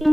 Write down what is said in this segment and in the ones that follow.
মায়ের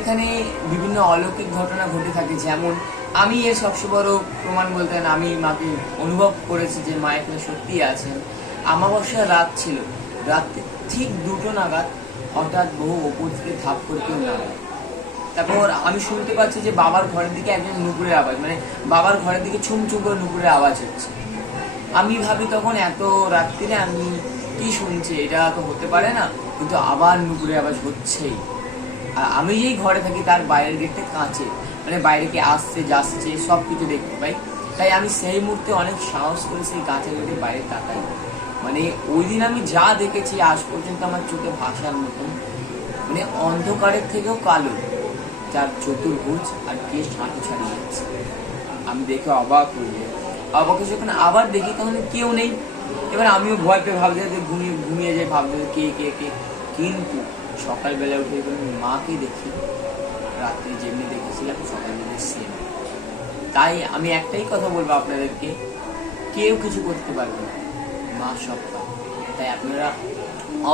এখানে বিভিন্ন অলৌকিক ঘটনা ঘটে থাকে, যেমন আমি এর সবচেয়ে বড় প্রমাণ বলতে আমি মাকে অনুভব করেছি যে মা এখানে সত্যিই আছেন। আমাবস্যার রাত ছিল, রাত্রে ঠিক 2টো নাগাদ হঠাৎ বহু ওপর থেকে ধাপ করে কেউ নামে। তারপর আমি শুনতে পাচ্ছি যে বাবার ঘরের দিকে একজন নুপুরের আওয়াজ, মানে বাবার ঘরের দিকে ছুমছুম করে নুপুরের আওয়াজ হচ্ছে। আমি ভাবি তখন এত রাত্রিরে আমি কি শুনছি, এটা তো হতে পারে না, কিন্তু আবার নুপুরের আওয়াজ হচ্ছেই। আর আমি যেই ঘরে থাকি তার বাইরের গেটে কাঁচে, মানে বাইরে কে আসছে যাচ্ছে সব কিছু দেখতে পাই। তাই আমি সেই মুহূর্তে অনেক সাহস করে সেই কাঁচের গেটে বাইরে তাকাই। মানে ওই দিন আমি যা দেখেছি আজ পর্যন্ত আমার চোখে ভাষার মতন, মানে অন্ধকারের থেকেও কালো, যার চতুর্ভুজ আর কেশ হাঁটু ছাড়িয়ে যাচ্ছে। আমি দেখে অবাক হয়ে যাই। অবাক হয়ে যখন আবার দেখি তখন কেউ নেই। এবার আমিও ভয় পেয়ে ভাবতে যে ঘুমিয়ে যাই, ভাবতে কে কে কে। কিন্তু সকালবেলা উঠে মাকে দেখি, রাত্রে যেমনি দেখেছিলাম সকালবেলা সেম। তাই আমি একটাই কথা বলবো আপনাদেরকে, কেউ কিছু করতে পারবে না, মা সব পারে। তাই আপনারা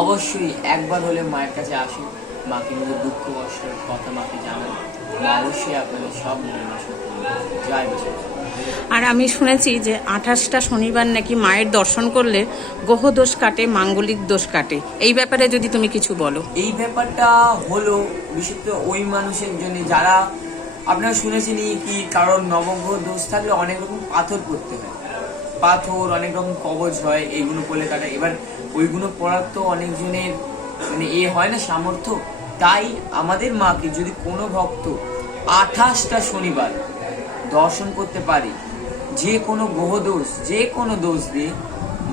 অবশ্যই একবার হলে মায়ের কাছে আসুন, মাকে নিজের দুঃখ কষ্টের কথা মাকে জানান, অবশ্যই আপনাদের সব মনে নষ্ট করবে। জয় বিজয়। আর আমি শুনেছি যে 28টা শনিবার নাকি মায়ের দর্শন করলে গ্রহ দোষ কাটে, মাঙ্গলিক দোষ কাটে। এই ব্যাপারে যদি তুমি কিছু বলো। এই ব্যাপারটা হলো বিশেষত ওই মানুষের জন্য যারা, আপনারা শুনেছেন কি কারণ নবগ্রহ দোষ থাকলে অনেক রকম পাথর পড়তে হয়, পাথর অনেক রকম কবচ হয়, এইগুলো করলে কাটে। এবার ওইগুলো পড়ার তো অনেকজনের মানে হয় না সামর্থ্য। তাই আমাদের মাকে যদি কোনো ভক্ত 28টা শনিবার দর্শন করতে পারে, যে কোনো গ্রহ দোষ, যে কোনো দোষ দিয়ে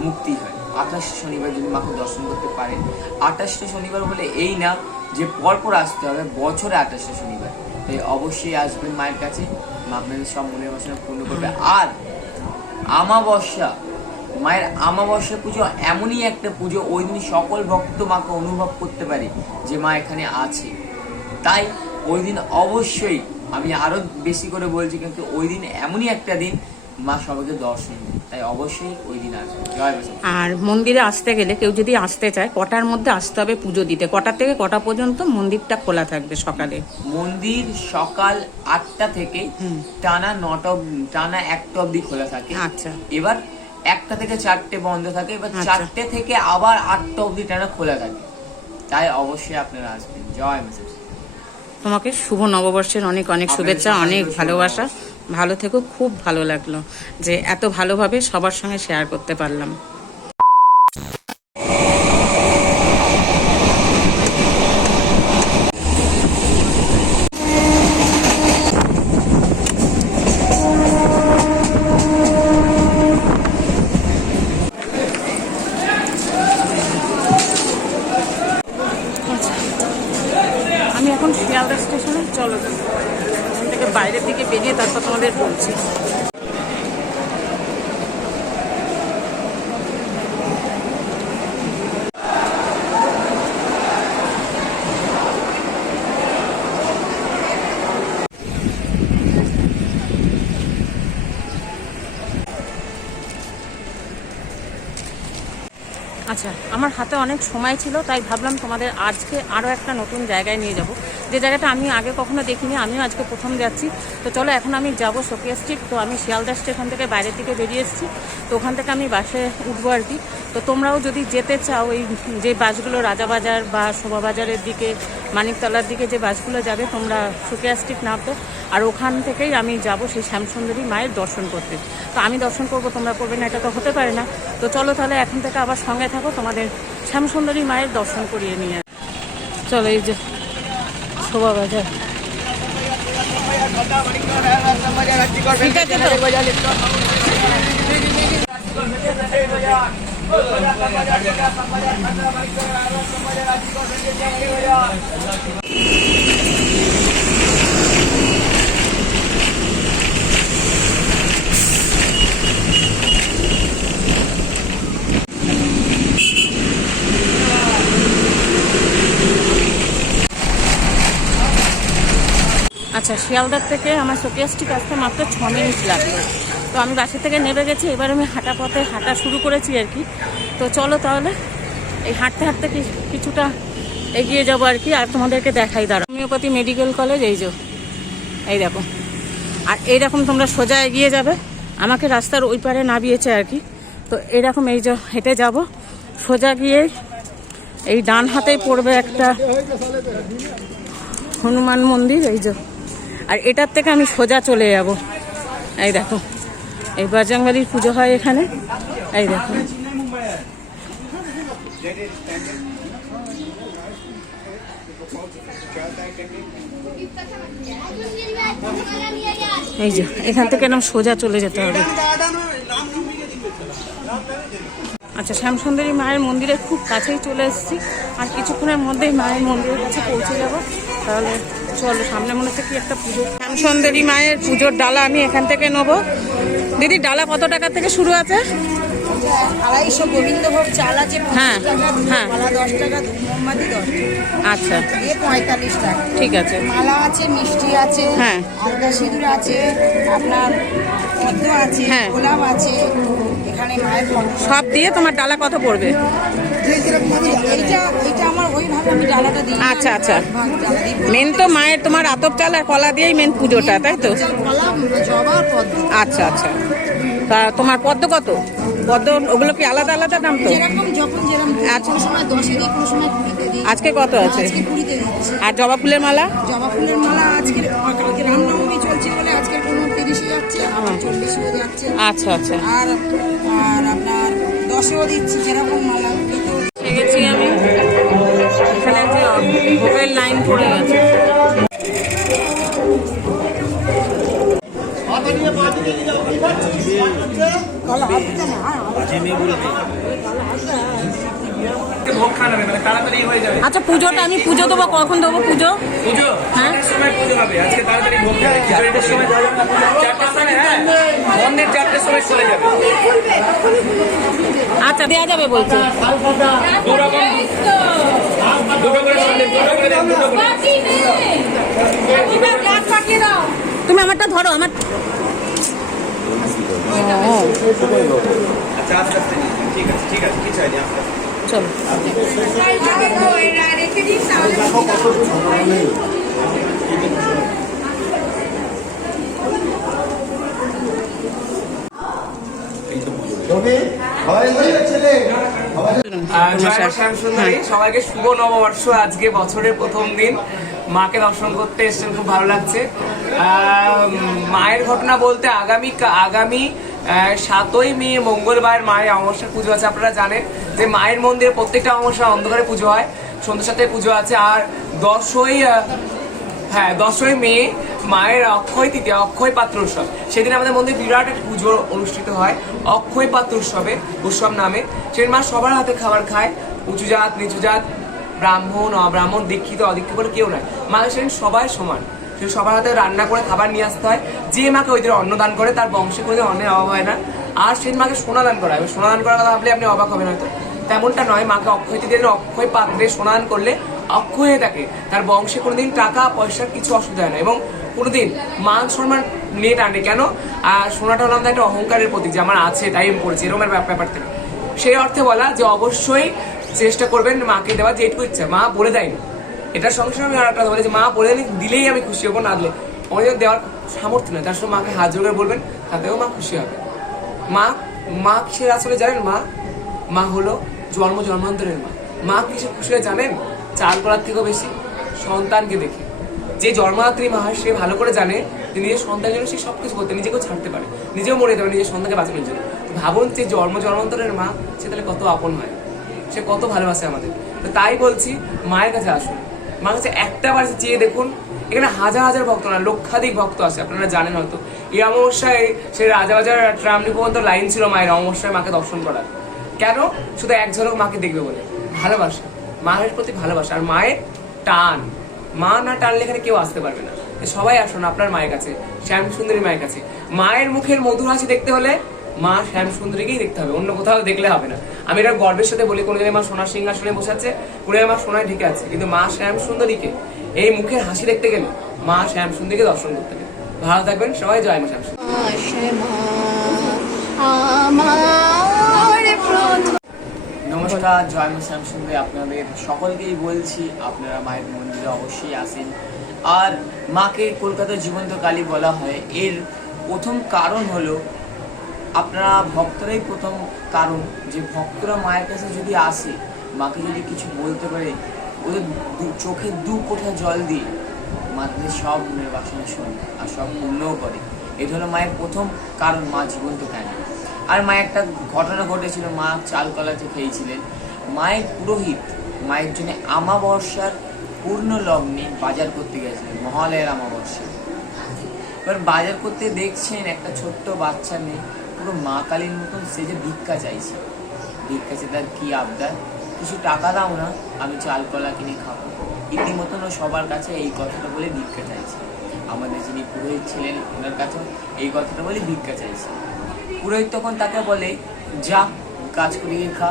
মুক্তি হয়। 28টা শনিবার যদি মাকে দর্শন করতে পারেন, 28টা শনিবার বলে এই না যে পরপর আসতে হবে, বছরে 28টা শনিবার। তাই অবশ্যই আসবেন মায়ের কাছে, মা আপনাদের সব মনের বাসনা পূর্ণ করবে। আর আমাবস্যা, মায়ের আমাবস্যা পুজো এমনই একটা পুজো, ওই দিন সকল ভক্ত মাকে অনুভব করতে পারে যে মা এখানে আছে। তাই ওই দিন অবশ্যই আমি আরো বেশি করে বলছি, কিন্তু ওই দিন এমনই একটা দিন মা সবাইকে দর্শন দেয়। তাই অবশ্যই ওই দিন আসবে। জয় বছর। আর মন্দিরে আসতে গেলে কেউ যদি আসতে চায়, কটার মধ্যে আসতে হবে পুজো দিতে? কটা থেকে কটা পর্যন্ত মন্দিরটা খোলা থাকবে? সকালে মন্দির সকাল 8টা থেকে টানা 1টা অবধি খোলা থাকে। আচ্ছা। এবার 1টা থেকে 4টে বন্ধ থাকে, এবার 4টে থেকে আবার 8টা অবধি টানা খোলা থাকে। তাই অবশ্যই আপনারা আসবেন। জয় বছর। তোমাকে শুভ নববর্ষের অনেক অনেক শুভেচ্ছা, অনেক ভালোবাসা। ভালো থেকো। খুব ভালো লাগলো যে এত ভালোভাবে সবার সঙ্গে শেয়ার করতে পারলাম। আমি এখন শিয়ালদা স্টেশনে, চলো এখান থেকে বাইরের দিকে বেরিয়ে তারপর তোমাদের বলছি। আচ্ছা, আমার হাতে অনেক সময় ছিল, তাই ভাবলাম তোমাদের আজকে আরও একটা নতুন জায়গায় নিয়ে যাব, যে জায়গাটা আমি আগে কখনো দেখিনি। আমিও আজকে প্রথম যাচ্ছি। তো চলো এখন আমি যাব সোফিয়া স্ট্রিট। তো আমি শিয়ালদা স্টেশন থেকে বাইরের দিকে বেরিয়ে এসেছি, তো ওখান থেকে আমি বাসে উঠবো আর কি। তো তোমরাও যদি যেতে চাও এই যে বাসগুলো রাজাবাজার বা শোভাবাজারের দিকে মানিকতলার দিকে যে বাসগুলো যাবে তোমরা সুকিয়া স্ট্রিট নামবে, আর ওখান থেকেই আমি যাব সেই শ্যামসুন্দরী মায়ের দর্শন করতে। তো আমি দর্শন করব, তোমরা করবে না, এটা তো হতে পারে না। তো চলো তাহলে এখন থেকে আবার সঙ্গে থাকো, তোমাদের শ্যামসুন্দরী মায়ের দর্শন করিয়ে নিয়ে চলো। এই যে শোভাবাজার, ঠিক আছে তো? আচ্ছা, শিয়ালদার থেকে আমার সুকিয়া স্ট্রিট আসতে মাত্র 6 মিনিট লাগলো। তো আমি বাসা থেকে নেমে গেছি, এবার আমি হাঁটা পথে হাঁটা শুরু করেছি আর কি। তো চলো তাহলে এই হাঁটতে হাঁটতে কিছুটা এগিয়ে যাবো আর কি, আর তোমাদেরকে দেখাই। দাঁড়া, হোমিওপ্যাথি মেডিকেল কলেজ এই যে, এই দেখো। আর এইরকম তোমরা সোজা এগিয়ে যাবে, আমাকে রাস্তার ওই পারে নামিয়েছে আর কি। তো এইরকম এই যে হেঁটে যাব, সোজা গিয়ে এই ডান হাতেই পড়বে একটা হনুমান মন্দির, এই যে। আর এটার থেকে আমি সোজা চলে যাব, এই দেখো এই বজরংবলীর পুজো হয় এখানে, এই দেখো। এই যে এখান থেকে নাম সোজা চলে যেতে হবে। আচ্ছা, শ্যামসুন্দরী মায়ের মন্দিরের খুব কাছেই চলে এসেছি, আর কিছুক্ষণের মধ্যেই মায়ের মন্দিরের কাছে পৌঁছে যাব। তাহলে চলো, সামনে মনে হচ্ছে কি একটা পুজো, শ্যামসুন্দরী মায়ের পুজোর ডালা আমি এখান থেকে নেবো। দিদি, ডালা কত টাকা থেকে শুরু আছে? 250 গোবিন্দভোগ চাল আছে, হ্যাঁ, 50 টাকা, হ্যাঁ। মালা 10 টাকা, মোমবাতি 10 টাকা, আচ্ছা, দিয়ে 45 টাকা। ঠিক আছে। মালা আছে, মিষ্টি আছে, হ্যাঁ। আলতা সিঁদুর আছে, আপনার পদ্ম আছে, হ্যাঁ। গোলাপ আছে, এখানে মায়ের ফটো। সব দিয়ে তোমার ডালা কত পড়বে? এইটা আমার ওইভাবে আমি ডালাটা দিই। আচ্ছা, আচ্ছা। মেন তো মায়ের তোমার আতপ চাল আর কলা দিয়েই মেন পুজোটা, তাই তো? কলা, জবা, পদ্ম। আচ্ছা, আচ্ছা। তা তোমার পদ্ম কত? পদ্ম ওগুলো কি আলাদা আলাদা দাম তো? যেরকম যখন যেরকম, আচ্ছা। কোনো সময় 10-এ দিই, কোনো সময় 20-তে দিই। আজকে কত আছে? আজকে 20-তে দিচ্ছি। আর জবা ফুলের মালা? জবা ফুলের মালা আজকে, কালকে রামনবমী চলছে বলে আজকে কোনো 30-এ যাচ্ছে, আবার 40-এও যাচ্ছে। আচ্ছা, আচ্ছা। আর আর আপনার 10-এও দিচ্ছি, যেরকম মালা। এসে গেছি আমি, এখানে যে ভোগের লাইন পড়ে গেছে। আচ্ছা, পুজোটা আমি পুজো দেবো, কখন দেবো পুজো? হ্যাঁ, পুজো হবে আজকে, তাড়াতাড়ি ভোগ দেবে, খিচুড়িটার সময় 4টার সময়, হ্যাঁ, বন্ধের 4টার সময় চলে যাবে। আচ্ছা, দেওয়া যাবে বলছে। তুমি আমারটা ধরো, আমার আচ্ছা, আস্তে আস্তে, ঠিক আছে, ঠিক আছে, কিছু হয়নি, আস্তে আস্তে। চলো। সবাইকে শুভ নববর্ষ। আজকে বছরের প্রথম দিন, মাকে দর্শন করতে এসেছেন, খুব ভালো লাগছে। মায়ের ঘটনা বলতে আগামী 7ই মে মঙ্গলবার মায়ের অমাবস্যা পুজো আছে। আপনারা জানেন যে মায়ের মন্দিরে প্রত্যেকটা অমাবস্যা অন্ধকারে পুজো হয়, সন্ধ্যার সাথে পুজো আছে। আর 10ই মে মায়ের অক্ষয় তৃতীয়া, অক্ষয় পাত্র উৎসব। সেদিন আমাদের মন্দিরে বিরাট একটা পুজো অনুষ্ঠিত হয় অক্ষয় পাত্র উৎসব নামে। সেদিন মা সবার হাতে খাবার খায়, উঁচু জাত নিচু জাত, ব্রাহ্মণ অব্রাহ্মণ, দীক্ষিত অদীক্ষিত বলে কেউ নয়। মা সেদিন সবাই সমান, সেদিন সবার হাতে রান্না করে খাবার নিয়ে আসতে হয়। যে মাকে ওই দিন অন্নদান করে তার বংশে কোনো অন্নের অভাব হয় না। আর সেদিন মাকে সোনাদান করা হয়। সোনাদান করার কথা ভাবলে আপনি অবাক হবেন হয়তো, তেমনটা নয়। মাকে অক্ষয় তৃতীয়া দিন অক্ষয় পাত্রে সোনাদান করলে অক্ষয় হয়ে থাকে, তার বংশে কোনোদিন টাকা পয়সার কিছু অসুবিধা হয় না, এবং কোনোদিন মান সম্মান নিয়ে টানে। কেন? আর সোনাটা হলাম একটা অহংকারের প্রতীক, যে আমার আছে তাই আমি পড়েছি, এরকমের ব্যাপার থেকে। সেই অর্থে বলা যে অবশ্যই চেষ্টা করবেন মাকে দেওয়ার যেটুকু ইচ্ছা। মা বলে দেয়নি, এটার সঙ্গে সঙ্গে আমি আর একটা বলি যে মা বলে দিলেই আমি খুশি হবো, না দিলে আমাদের দেওয়ার সামর্থ্য নয়। তার সঙ্গে মাকে হাত জোর করে বলবেন, তাতেও মা খুশি হবে। মা কিসের আসলে জানেন? মা মা হলো জন্মান্তরের মা। মা কিছু খুশি হয়ে জানেন? চাল করার থেকেও বেশি সন্তানকে দেখে। যে জন্মদাত্রী মা সে ভালো করে জানে যে নিজের সন্তানের জন্য সে সবকিছু করতে, নিজেকেও ছাড়তে পারে, নিজেও মরে যেতে পারে নিজের সন্তানকে বাঁচানোর জন্য। ভাবুন যে জন্মান্তরের মা, সে তাহলে কত আপন হয়, সে কত ভালোবাসে আমাদের। তো তাই বলছি, মায়ের কাছে আসুন, মায়ের কাছে একটা বার চেয়ে দেখুন। এখানে হাজার হাজার ভক্ত না, লক্ষাধিক ভক্ত আসে, আপনারা জানেন হয়তো। এই অমাবস্যায় সে রাজাবাজার ট্রামলি পর্যন্ত লাইন ছিল মায়ের অমাবস্যায় মাকে দর্শন করার। কেন? শুধু এক ঝলক মাকে দেখবে বলে, ভালোবাসা, মায়ের প্রতি ভালোবাসা আর মায়ের টান। মা না টানলে এখানে কেউ আসতে পারবে না। সবাই আসুন আপনার মায়ের কাছে, শ্যাম সুন্দরী মায়ের কাছে। মায়ের মুখের মধুর হাসি দেখতে হলে মা শ্যাম সুন্দরীকেই দেখতে হবে, অন্য কোথাও দেখলে হবে না। আমি এটা গর্বের সাথে বলি, কোনো জায়গায় মা সোনার সিংহাসনে বসে আছে, কোনো জায়গায় মা সোনায় ঢেকে আছে, কিন্তু মা শ্যাম সুন্দরীকে এই মুখের হাসি দেখতে গেলে মা শ্যাম সুন্দরীকে দর্শন করতে গেলে। ভালো থাকবেন সবাই, জয় মা শ্যাম সুন্দরী। নমস্কার, জয় মা শ্যাম সুন্দরী। আপনাদের সকলকেই বলছি আপনারা মায়ের মন্দিরে অবশ্যই আসেন। আর মাকে কলকাতার জীবন্ত কালী বলা হয়, এর প্রথম কারণ হলো আপনারা ভক্তরাই প্রথম কারণ, যে ভক্তরা মায়ের কাছে যদি আসে, মাকে যদি কিছু বলতে পারে, ওদের চোখে 2 কোঠা জল দিয়ে মা তাদের সব মনের বাসনা শোনে আর সব পূর্ণও করে। এটা হলো মায়ের প্রথম কারণ, মা জীবন্ত কেন। আর মায়ের একটা ঘটনা ঘটেছিল, মা চাল কলাতে খেয়েছিলেন। মায়ের পুরোহিত মায়ের জন্য আমাবস্যার পূর্ণ লগ্নে বাজার করতে গেছিলেন, মহালয়ের আমাবস্যা। এবার বাজার করতে দেখছেন একটা ছোট্ট বাচ্চা মেয়ে পুরো মা কালীর মতন সেজে ভিক্ষা চাইছে। ভিক্ষা চেয়ে তার কি আবদার, কিছু টাকা দাও না, আমি চাল কলা কিনে খাবো। ইতিমতন সবার কাছে এই কথাটা বলে ভিক্ষা চাইছে। আমাদের যিনি পুরোহিত ছিলেন ওনার কাছেও এই কথাটা বলে ভিক্ষা চাইছে। পুরোহিত তখন তাকে বলে, যা কাজ করিয়ে খা।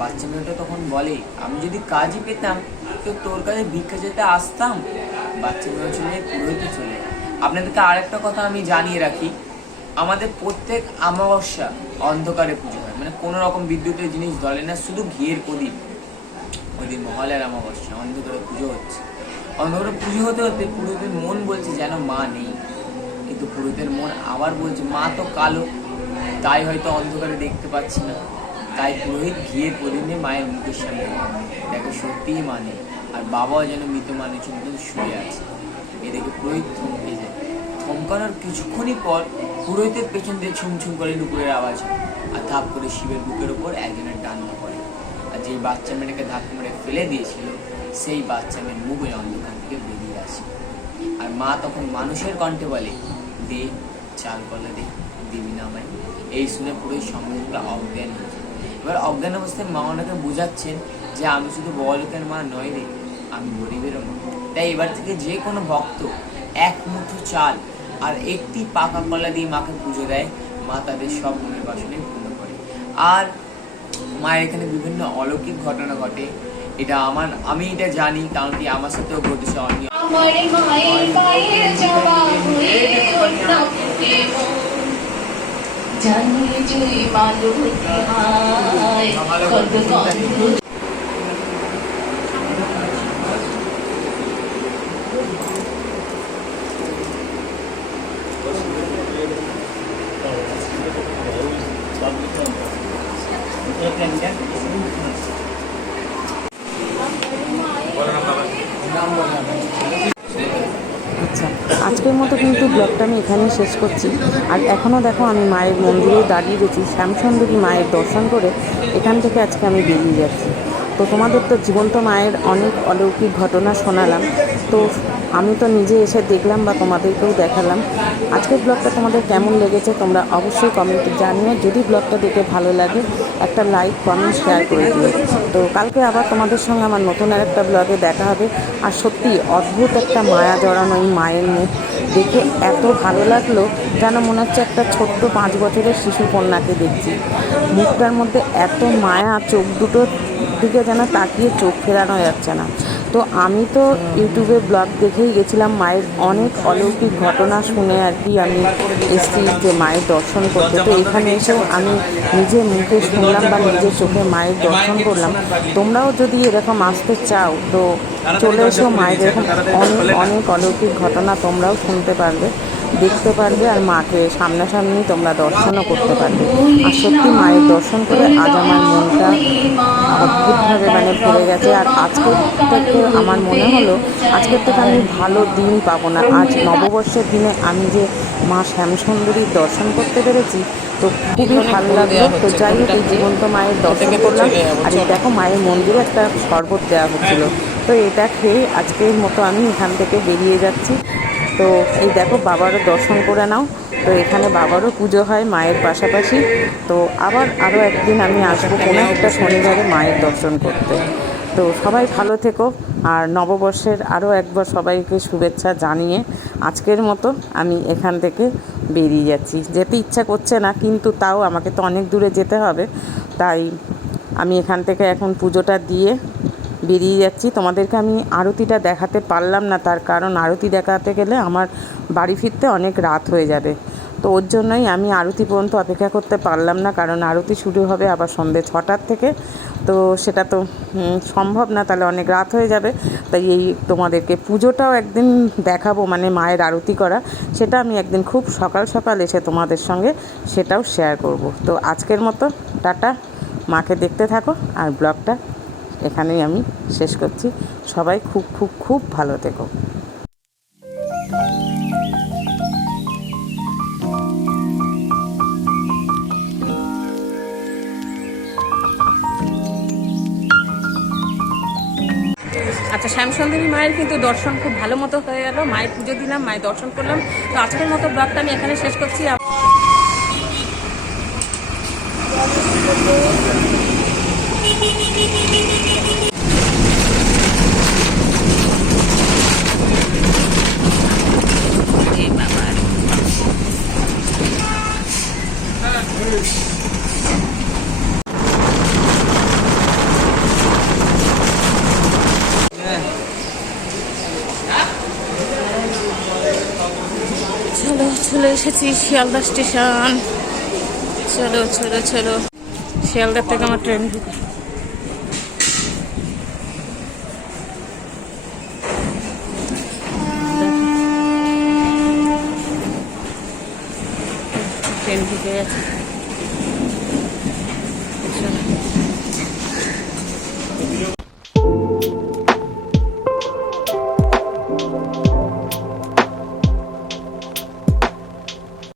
বাচ্চা মেয়েটা তখন বলে, আমি যদি কাজই পেতাম তো তোর কাছে ভিক্ষা যেতে আসতাম। বাচ্চা মেয়ে চলে, পুরোহিত চলে। আপনাদেরকে আরেকটা কথা আমি জানিয়ে রাখি, আমাদের প্রত্যেক আমাবস্যা অন্ধকারে পুজো হয়, মানে কোনো রকম বিদ্যুতের জিনিস জ্বলে না, শুধু ঘিয়ের প্রদীপ। ওই দিন মহালয়ার আমাবস্যা অন্ধকারে পুজো হচ্ছে। অন্ধকারে পুজো হতে হতে পুরোহিতের মন বলছে যেন মা নেই, কিন্তু পুরোহিতের মন আবার বলছে মা তো কালো, তাই হয়তো অন্ধকারে দেখতে পাচ্ছি না। তাই পুরোহিত ঘিয়ের প্রদীপ নিয়ে মায়ের মুখের সামনে দেখে সত্যিই মা নেই, আর বাবাও যেন মৃত মানুষের মতন শুয়ে আছে। এ দেখে পুরোহিত থমকে যায়। থমকানোর কিছুক্ষণই পর পুরোহিতের পেছন দিয়ে ছুমছুম করে নুপুরের আওয়াজ হয়, আর ধাপ করে শিবের বুকের ওপর একজনের ডান্না পড়ে। আর যেই বাচ্চা মেয়েটাকে ধাপ মেরে ফেলে দিয়েছিল, সেই বাচ্চা মেয়ের মুখ ওই অন্ধকার থেকে বেরিয়ে আসে। আর মা তখন মানুষের কণ্ঠে বলে, দে চাল কলা দে, দিবি না আমায়। এই শুনে পুরোই সঙ্গে সঙ্গে অজ্ঞান হয়ে যায়। এবার অজ্ঞান অবস্থায় মা ওনাকে বোঝাচ্ছেন যে আমি শুধু বড়লোকের মা নয় রে, আমি গরিবেরও মা। তাই এবার থেকে যে কোনো ভক্ত 1 মুঠো চাল আর একটি পাকা কলা দিয়ে মাকে পুজো দেয়, মা তাদের সব মনের বাসনে পূর্ণ করে। আর মায়ের এখানে বিভিন্ন অলৌকিক ঘটনা ঘটে, এটা আমি এটা জানি, কারণ কি আমার সাথেও ঘটেছে। আচ্ছা, আজকের মতো কিন্তু ব্লগটা আমি এখানেই শেষ করছি। আর এখনও দেখো আমি মায়ের মন্দিরে দাঁড়িয়ে গেছি, শ্যামসুন্দরী মায়ের দর্শন করে এখান থেকে আজকে আমি বেরিয়ে যাচ্ছি। তো তোমাদের তো জীবন্ত মায়ের অনেক অলৌকিক ঘটনা শোনালাম, তো আমি তো নিজে এসে দেখলাম বা তোমাদেরকেও দেখালাম। আজকের ব্লগটা তোমাদের কেমন লেগেছে তোমরা অবশ্যই কমেন্টে জানিও। যদি ব্লগটা দেখে ভালো লাগে একটা লাইক কমেন্ট শেয়ার করে দিও। তো কালকে আবার তোমাদের সঙ্গে আমার নতুন আর একটা ব্লগে দেখা হবে। আর সত্যি অদ্ভুত একটা মায়া জড়ানো এই মায়ের মুখ দেখে এত ভালো লাগলো, যেন মনে হচ্ছে একটা ছোট্ট 5 বছরের শিশু কন্যাকে দেখছি। মুখটার মধ্যে এত মায়া, চোখ দুটোর দিকে যেন তাকিয়ে চোখ ফেরানো যাচ্ছে না। তো আমি তো ইউটিউবে ব্লগ দেখেই গেছিলাম, মায়ের অনেক অলৌকিক ঘটনা শুনে আর কি আমি এসেছি যে মায়ের দর্শন করতে। তো এখানে এসেও আমি নিজের মুখে শুনলাম বা নিজের চোখে মায়ের দর্শন করলাম। তোমরাও যদি এরকম আসতে চাও তো চলে এসো, মায়ের এরকম অনেক অনেক অলৌকিক ঘটনা তোমরাও শুনতে পারবে। দেখতে পারবে আর মাকে সামনাসামনি তোমরা দর্শনও করতে পারবে। আর সত্যি মায়ের দর্শন করে আজ আমার মনটা অদ্ভুতভাবে ভরে গেছে। আর আজকের থেকে আমার মনে হলো আজকের থেকে আমি ভালো দিন পাবো না। আজ নববর্ষের দিনে আমি যে মা শ্যামসুন্দরীর দর্শন করতে পেরেছি, তো খুবই ভালো লাগলো। তো যাই হোক, এই জীবন্ত মায়ের দর্শন করলাম। আর এই দেখো মায়ের মন্দিরে একটা শরবত দেওয়া হচ্ছিলো, তো এটা খেয়ে আজকের মতো আমি এখান থেকে বেরিয়ে যাচ্ছি। তো এই দেখো বাবারও দর্শন করে নাও। তো এখানে বাবারও পুজো হয় মায়ের পাশাপাশি। তো আবার আরও একদিন আমি আসবো কোনো একটা শনিবারে মায়ের দর্শন করতে। তো সবাই ভালো থেকো। আর নববর্ষের আরও একবার সবাইকে শুভেচ্ছা জানিয়ে আজকের মতো আমি এখান থেকে বেরিয়ে যাচ্ছি। যেতে ইচ্ছা করছে না, কিন্তু তাও আমাকে তো অনেক দূরে যেতে হবে, তাই আমি এখান থেকে এখন পুজোটা দিয়ে বেরিয়ে যাচ্ছি। তোমাদেরকে আমি আরতিটা দেখাতে পারলাম না, তার কারণ আরতি দেখাতে গেলে আমার বাড়ি ফিরতে অনেক রাত হয়ে যাবে। তো ওর জন্যই আমি আরতি পর্যন্ত অপেক্ষা করতে পারলাম না, কারণ আরতি শুরু হবে আবার সন্ধ্যে 6টার থেকে। তো সেটা তো সম্ভব না, তাহলে অনেক রাত হয়ে যাবে। তাই এই তোমাদেরকে পুজোটাও একদিন দেখাবো, মায়ের আরতি করা, সেটা আমি একদিন খুব সকাল সকাল এসে তোমাদের সঙ্গে সেটাও শেয়ার করব। তো আজকের মতো টাটা, মাকে দেখতে থাকো। আর ব্লগটা এখানেই আমি শেষ করছি। সবাই খুব খুব খুব ভালো থেকো। আচ্ছা, শ্যামসুন্দরী মায়ের কিন্তু দর্শন খুব ভালো মতো হয়ে গেল। মায়ের পুজো দিলাম, মায়ের দর্শন করলাম। তো আজকের মতো ব্লগটা আমি এখানে শেষ করছি। চলো, চলে এসেছি শিয়ালদা স্টেশন। চলো চলো চলো, শিয়ালদা থেকে আমার ট্রেন। ট্রেন ঢুকে গেছে। চলো।